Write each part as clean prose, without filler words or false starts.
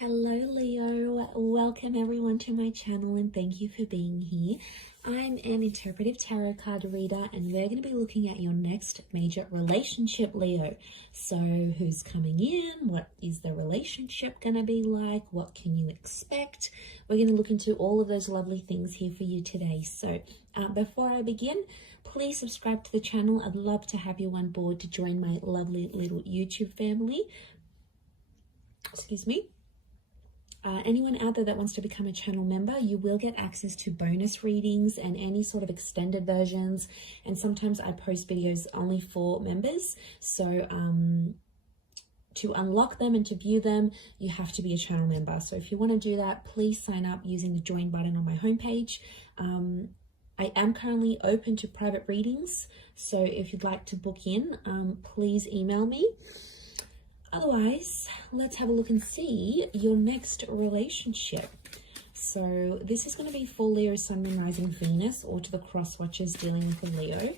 Hello Leo, welcome everyone to my channel and thank you for being here. I'm an interpretive tarot card reader and we're going to be looking at your next major relationship, Leo. So who's coming in? What is the relationship going to be like? What can you expect? We're going to look into all of those lovely things here for you today. So before I begin, please subscribe to the channel. I'd love to have you on board to join my lovely little YouTube family. Excuse me. Anyone out there that wants to become a channel member, you will get access to bonus readings and any sort of extended versions. And sometimes I post videos only for members. So to unlock them and to view them, you have to be a channel member. So if you want to do that, please sign up using the join button on my homepage. I am currently open to private readings. So if you'd like to book in, please email me. Otherwise, let's have a look and see your next relationship. So this is going to be for Leo, Sun, Moon, Rising, Venus, or to the cross watchers dealing with a Leo.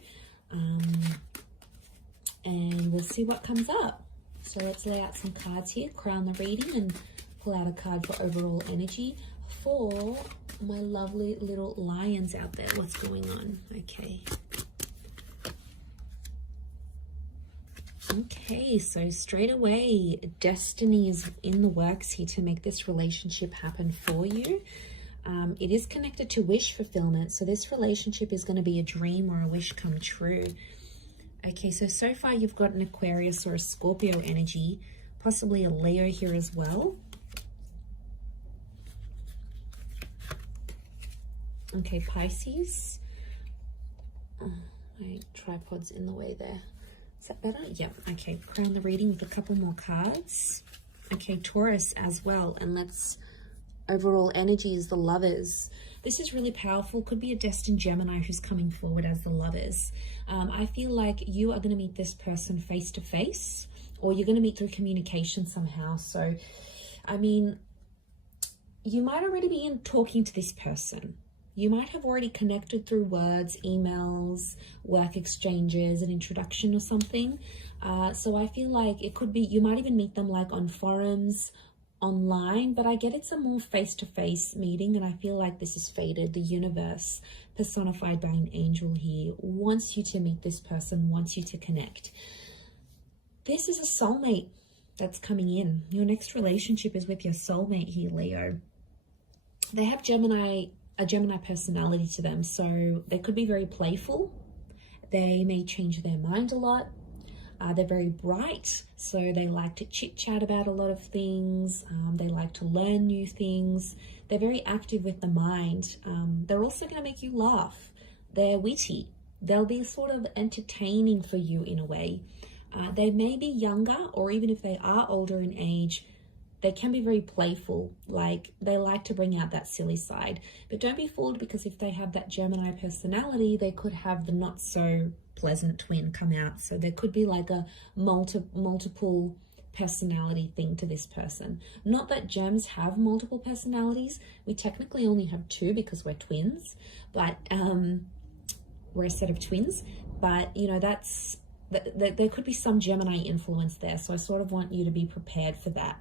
And we'll see what comes up. So let's lay out some cards here, crown the reading, and pull out a card for overall energy for my lovely little lions out there. What's going on? Okay. Okay, so straight away, destiny is in the works here to make this relationship happen for you. It is connected to wish fulfillment, so this relationship is going to be a dream or a wish come true. Okay, so far you've got an Aquarius or a Scorpio energy, possibly a Leo here as well. Okay, Pisces. Oh, my tripod's in the way there. Is that better? Yep. Okay, crown the reading with a couple more cards. Okay, Taurus as well. And let's, overall energy is the Lovers. This is really powerful. Could be a destined Gemini who's coming forward as the Lovers. I feel like you are going to meet this person face to face, or you're going to meet through communication somehow. So, I mean, you might already be talking to this person. You might have already connected through words, emails, work exchanges, an introduction or something. So I feel like it could be, you might even meet them like on forums, online, but I get it's a more face-to-face meeting, and I feel like this is fated. The universe, personified by an angel here, wants you to meet this person, wants you to connect. This is a soulmate that's coming in. Your next relationship is with your soulmate here, Leo. They have a Gemini personality to them, so they could be very playful. They may change their mind a lot. They're very bright, so they like to chit chat about a lot of things. They like to learn new things. They're very active with the mind. They're also going to make you laugh. They're witty. They'll be sort of entertaining for you in a way. They may be younger, or even if they are older in age, they can be very playful, like they like to bring out that silly side. But don't be fooled, because if they have that Gemini personality, they could have the not so pleasant twin come out. So there could be like a multiple personality thing to this person. Not that Gems have multiple personalities. We technically only have two because we're twins, but we're a set of twins. But you know, there could be some Gemini influence there. So I sort of want you to be prepared for that.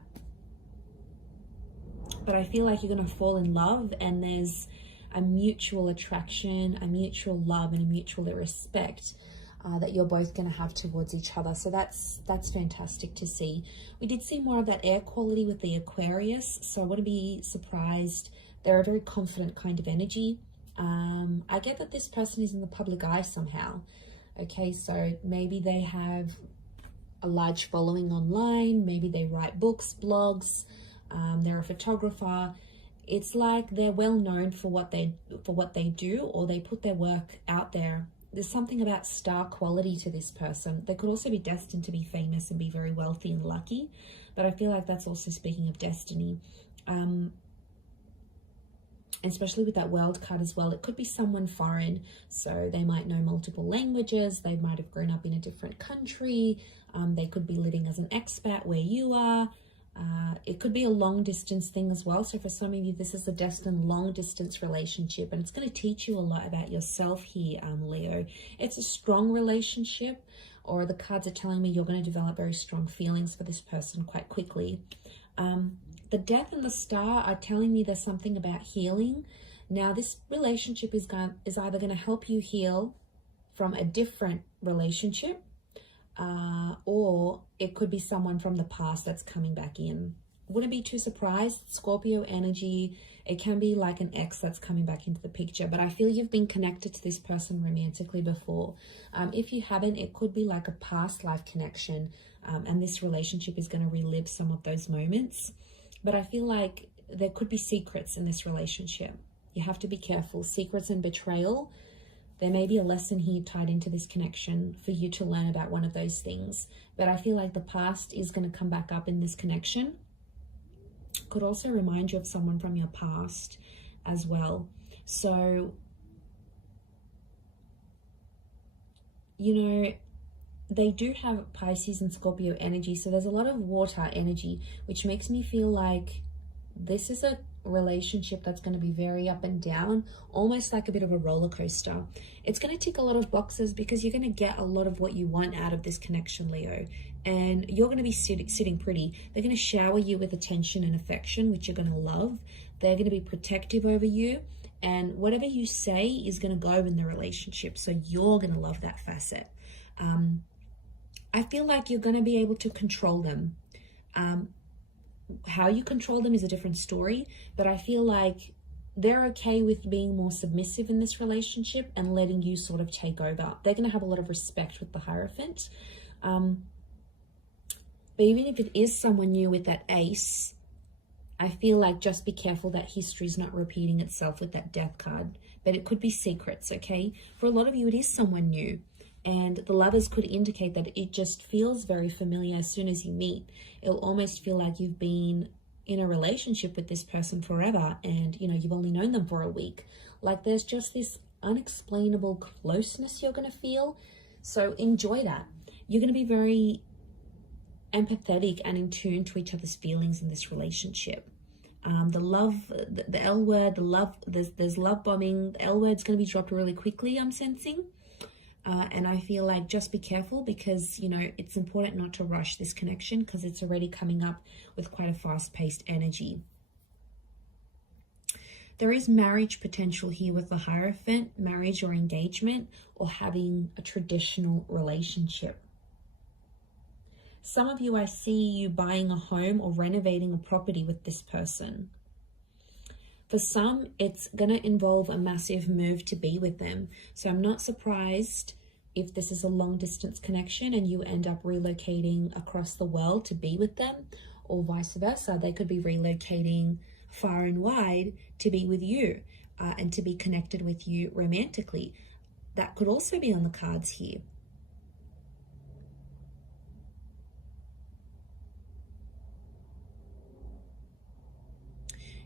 But I feel like you're going to fall in love, and there's a mutual attraction, a mutual love, and a mutual respect that you're both going to have towards each other. So that's fantastic to see. We did see more of that air quality with the Aquarius, so I wouldn't be surprised. They're a very confident kind of energy. I get that this person is in the public eye somehow. Okay, so maybe they have a large following online. Maybe they write books, blogs. They're a photographer. It's like they're well known for what they do, or they put their work out there. There's something about star quality to this person. They could also be destined to be famous and be very wealthy and lucky, but I feel like that's also speaking of destiny. Especially with that World card as well. It could be someone foreign, so they might know multiple languages. They might have grown up in a different country. They could be living as an expat where you are. It could be a long distance thing as well. So for some of you, this is a destined long distance relationship, and it's going to teach you a lot about yourself here, Leo. It's a strong relationship, or the cards are telling me you're going to develop very strong feelings for this person quite quickly. The Death and the Star are telling me there's something about healing. Now, this relationship is either going to help you heal from a different relationship, or it could be someone from the past that's coming back in. Wouldn't be too surprised. Scorpio energy, it can be like an ex that's coming back into the picture, but I feel you've been connected to this person romantically before. If you haven't, it could be like a past life connection, and this relationship is going to relive some of those moments. But I feel like there could be secrets in this relationship. You have to be careful. Secrets and betrayal. There may be a lesson here tied into this connection for you to learn about one of those things. But I feel like the past is going to come back up in this connection. Could also remind you of someone from your past as well. So, you know, they do have Pisces and Scorpio energy. So there's a lot of water energy, which makes me feel like this is a relationship that's going to be very up and down, almost like a bit of a roller coaster. It's going to tick a lot of boxes because you're going to get a lot of what you want out of this connection, Leo. And you're going to be sitting pretty. They're going to shower you with attention and affection, which you're going to love. They're going to be protective over you. And whatever you say is going to go in the relationship. So you're going to love that facet. I feel like you're going to be able to control them. How you control them is a different story, but I feel like they're okay with being more submissive in this relationship and letting you sort of take over. They're going to have a lot of respect with the Hierophant. But even if it is someone new with that Ace, I feel like just be careful that history's not repeating itself with that Death card. But it could be secrets, okay? For a lot of you, it is someone new. And the Lovers could indicate that it just feels very familiar as soon as you meet. It'll almost feel like you've been in a relationship with this person forever and, you know, you've only known them for a week. Like there's just this unexplainable closeness you're going to feel. So enjoy that. You're going to be very empathetic and in tune to each other's feelings in this relationship. The love, the L word, the love, there's love bombing. The L word's going to be dropped really quickly, I'm sensing. And I feel like just be careful because, you know, it's important not to rush this connection because it's already coming up with quite a fast-paced energy. There is marriage potential here with the Hierophant, marriage or engagement, or having a traditional relationship. Some of you, I see you buying a home or renovating a property with this person. For some, it's going to involve a massive move to be with them. So I'm not surprised if this is a long distance connection and you end up relocating across the world to be with them, or vice versa. They could be relocating far and wide to be with you and to be connected with you romantically. That could also be on the cards here.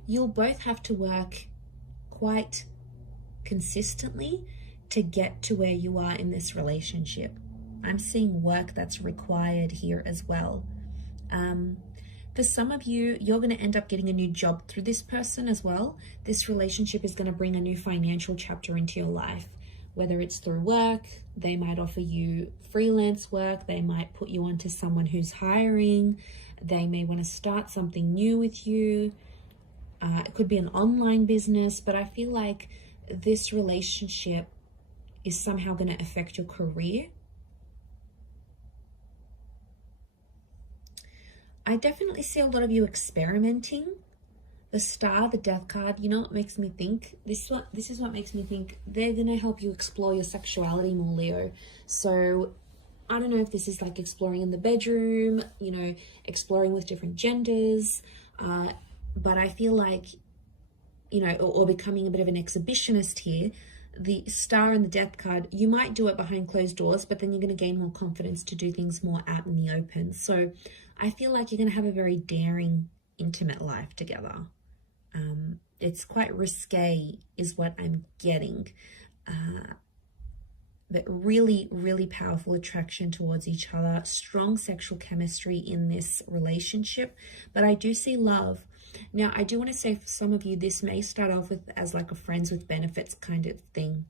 You'll both have to work quite consistently to get to where you are in this relationship. I'm seeing work that's required here as well. For some of you, you're going to end up getting a new job through this person as well. This relationship is going to bring a new financial chapter into your life. Whether it's through work, they might offer you freelance work, they might put you onto someone who's hiring, they may want to start something new with you. It could be an online business, but I feel like this relationship is somehow going to affect your career. I definitely see a lot of you experimenting. The Star, the Death card, you know what makes me think? This is what makes me think they're going to help you explore your sexuality more, Leo. So I don't know if this is like exploring in the bedroom, you know, exploring with different genders, but I feel like, you know, or becoming a bit of an exhibitionist here. The Star and the Death card, you might do it behind closed doors, but then you're going to gain more confidence to do things more out in the open. So I feel like you're going to have a very daring, intimate life together. It's quite risque is what I'm getting. But really, really powerful attraction towards each other. Strong sexual chemistry in this relationship. But I do see love. Now, I do want to say for some of you, this may start off with as like a friends with benefits kind of thing.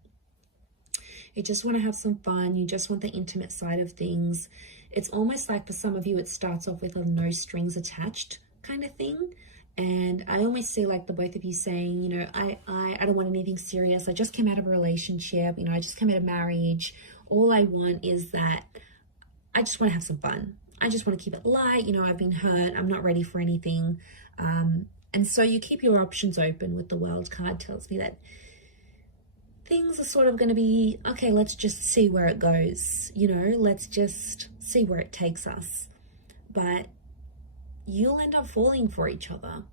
You just want to have some fun. You just want the intimate side of things. It's almost like for some of you, it starts off with a no strings attached kind of thing. And I almost see like the both of you saying, you know, I don't want anything serious. I just came out of a relationship, you know, I just came out of marriage. All I want is that I just want to have some fun. I just want to keep it light. You know, I've been hurt. I'm not ready for anything. And so you keep your options open. With the World card tells me that things are sort of going to be, okay, let's just see where it goes. You know, let's just see where it takes us. But you'll end up falling for each other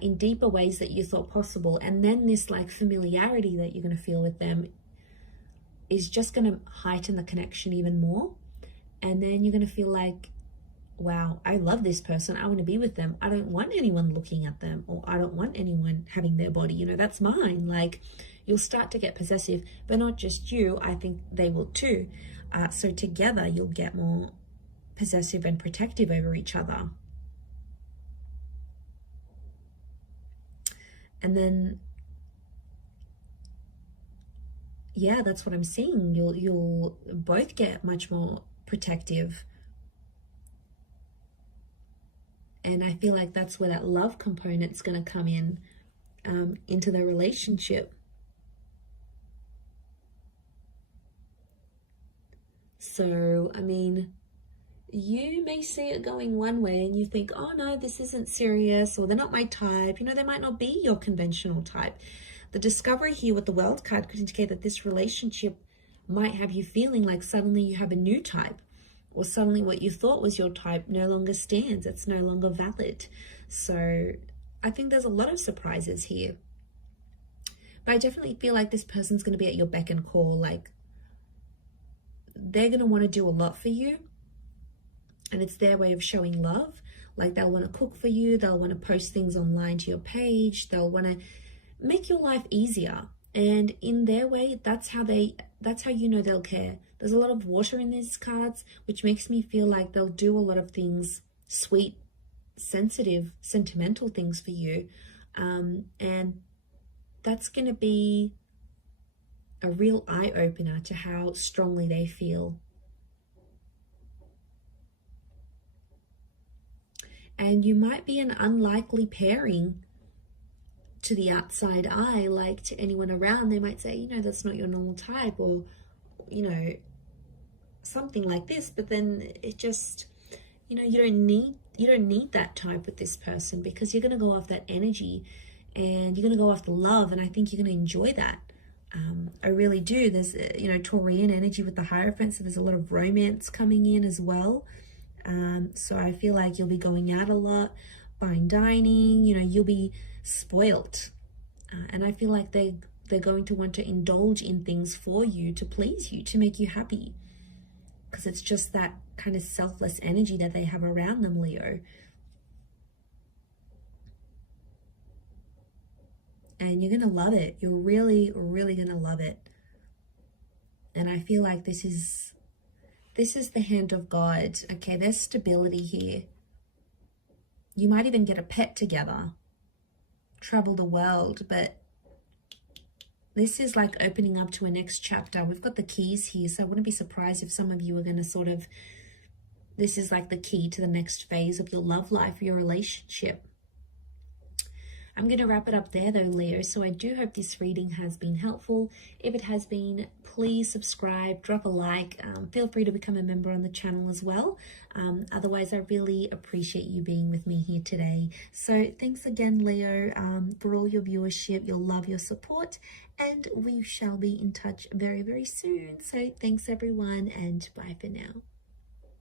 in deeper ways that you thought possible. And then this like familiarity that you're going to feel with them is just going to heighten the connection even more. And then you're going to feel like, wow, I love this person. I want to be with them. I don't want anyone looking at them, or I don't want anyone having their body. You know, that's mine. Like, you'll start to get possessive, but not just you. I think they will too. So together you'll get more possessive and protective over each other. And then, yeah, that's what I'm seeing. You'll both get much more protective. And I feel like that's where that love component's going to come in, into the relationship. So, I mean, you may see it going one way and you think, oh no, this isn't serious, or they're not my type. You know, they might not be your conventional type. The discovery here with the World card could indicate that this relationship might have you feeling like suddenly you have a new type, or suddenly what you thought was your type no longer stands. It's no longer valid. So I think there's a lot of surprises here. But I definitely feel like this person's going to be at your beck and call. Like, they're going to want to do a lot for you. And it's their way of showing love. Like, they'll want to cook for you. They'll want to post things online to your page. They'll want to make your life easier. And in their way, that's how you know they'll care. There's a lot of water in these cards, which makes me feel like they'll do a lot of things, sweet, sensitive, sentimental things for you. And that's going to be a real eye-opener to how strongly they feel. And you might be an unlikely pairing to the outside eye, like to anyone around. They might say, you know, that's not your normal type, or, you know, something like this. But then it just, you know, you don't need that type with this person, because you're going to go off that energy and you're going to go off the love. And I think you're going to enjoy that. I really do. There's, you know, Taurian energy with the Hierophant, so there's a lot of romance coming in as well. So I feel like you'll be going out a lot, fine dining, you know, you'll be spoilt. And I feel like they're going to want to indulge in things for you, to please you, to make you happy. Because it's just that kind of selfless energy that they have around them, Leo. And you're going to love it. You're really, really going to love it. And I feel like this is the hand of God. Okay, there's stability here. You might even get a pet together, travel the world, but this is like opening up to a next chapter. We've got the keys here, so I wouldn't be surprised if some of you are going to sort of, this is like the key to the next phase of your love life, your relationship. I'm going to wrap it up there though, Leo. So I do hope this reading has been helpful. If it has been, please subscribe, drop a like. Feel free to become a member on the channel as well. Otherwise, I really appreciate you being with me here today. So thanks again, Leo, for all your viewership, your love, your support. And we shall be in touch very, very soon. So thanks everyone, and bye for now.